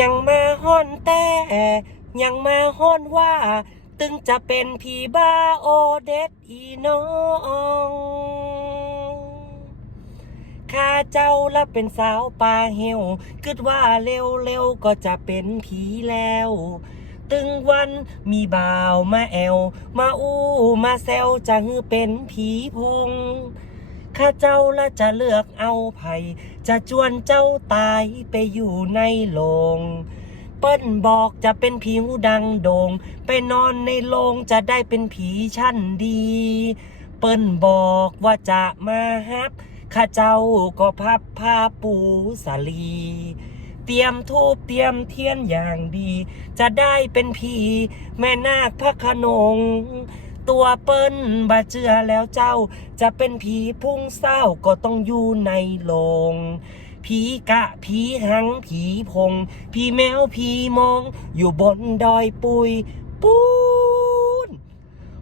ยังมาฮ้อนแต่ยังมาฮ้อนว่า ตึงจะเป็นผีบ้าโอเดดอีน้องข้าเจ้าละเป็นสาวป่าเหี่ยวคิดว่าเร็วเร็วๆก็จะเป็นผีแล้ว ตึงวันมีบ่าวมาแอว มาอู้มาแซวจะฮือเป็นผีพง ข้าเจ้าละจะเลือกเอาไผ่จะจวนเจ้าตายไปอยู่ในโลง เปิ้นบอกจะเป็นผีหูดังโดงไปนอนในโลงจะได้เป็นผีชั้นดี เปิ้นบอกว่าจะมาฮับข้าเจ้าก็พับผ้าปูสาลี เตรียมทูบเตรียมเทียนอย่างดี จะได้เป็นผีแม่นาคพระขนง ตัวเปิ้นบาเจือแล้วเจ้า จะเป็นผีพุ่งเศร้าก็ต้องอยู่ในโลงผีกะผีหังผีพง ผีแมวผีมอง อยู่บนดอยปุยปูน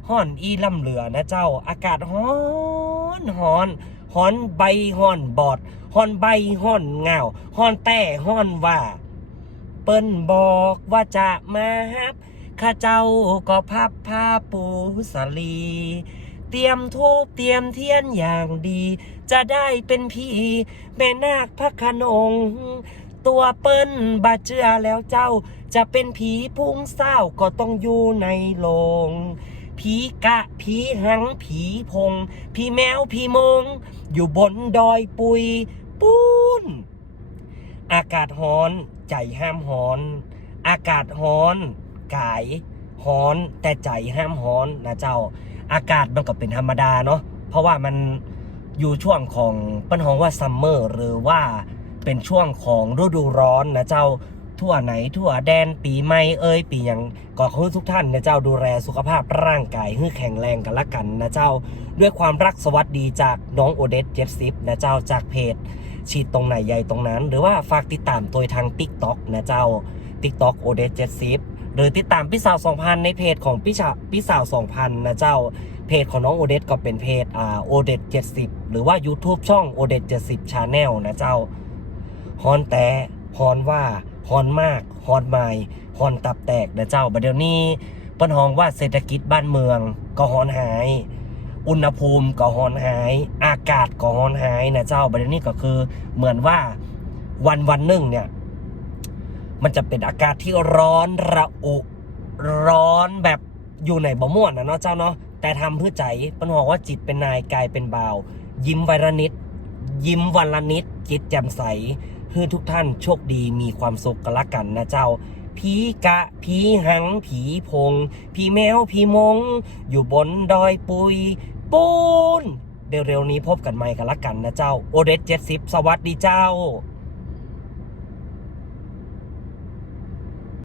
ห่อนอีลำเหลือนะเจ้า อากาศฮ้อนฮ้อนฮ้อนใบฮ้อนบอดฮ้อนใบฮ้อนเงาฮ้อนแต่ฮ้อนว่า เปิ้นบอกว่าจะมาฮับ ข้าเจ้าก็พับผ้าปูสาลี เตรียมทูบเตรียมเทียนอย่างดี จะได้เป็นพี่แม่นาคพระขนง ตัวเปิ้นบาเจือแล้วเจ้า จะเป็นผีพุ่งเศร้าก็ต้องอยู่ในโลงผีกะผีหังผีพง ผีแมวผีมง อยู่บนดอยปุยปูนอากาศฮ้อน ใจห้ามฮอน อากาศฮ้อน กายฮ้อนแต่ใจห้ามฮ้อนนะเจ้า อากาศมันก็เป็นธรรมดาเนาะเพราะว่ามันอยู่ช่วงของปัญหาว่าซัมเมอร์หรือว่าเป็นช่วงของฤดูร้อนนะเจ้าทั่วไหนทั่วแดนปีใหม่เอ้ยปีหยังก็ขอให้ทุกท่านนะเจ้าดูแลสุขภาพร่างกายให้แข็งแรงกันละกันนะเจ้า ด้วยความรักสวัสดีจากน้องโอเดสเจ็ดซินะเจ้าจากเพจ ฉีดตรงไหนใหญ่ตรงนั้น หรือว่าฝากติดตามตัวทาง Tik t o อกนะเจ้า Tik t o อกโอเดสเจ็ดซิ หรือติดตามพี่สาว 2000 ในเพจของพี่ชาพี่สาว 2000 นะเจ้า เพจของน้องโอเดสก็เป็นเพจอ่าโอเดส70 หรือว่า YouTube ช่องโอเดส70 Channel นะเจ้าฮอนแต่ฮอนว่าฮอนมากฮอนไม่ฮอนตับแตกนะเจ้าบัดเดี๋ยวนี้เปิ้นฮองว่าเศรษฐกิจบ้านเมืองก็ฮอนหาย อุณหภูมิก็ฮอนหาย อากาศก็ฮอนหายนะเจ้าบัดเดี๋ยวนี้ก็คือเหมือนว่าวันวันหนึ่งเนี่ย มันจะเป็นอากาศที่ร้อนระอุ ร้อนแบบอยู่ในบ่ม่วนนะเนาะเจ้าเนาะแต่ทำเพื่อใจเปิ้นบอกว่าจิตเป็นนายกายเป็นบ่าว ยิ้มวรนิด ยิ้มวันละนิด จิตแจ่มใสให้ทุกท่านโชคดีมีความสุขกันละกันนะเจ้าผีกะผีหังผีพงผีแมวผีมง อยู่บนดอยปุย ปูนเร็วๆนี้พบกันใหม่กันละกันนะเจ้า โอเดสเจ็ดสิบสวัสดีเจ้า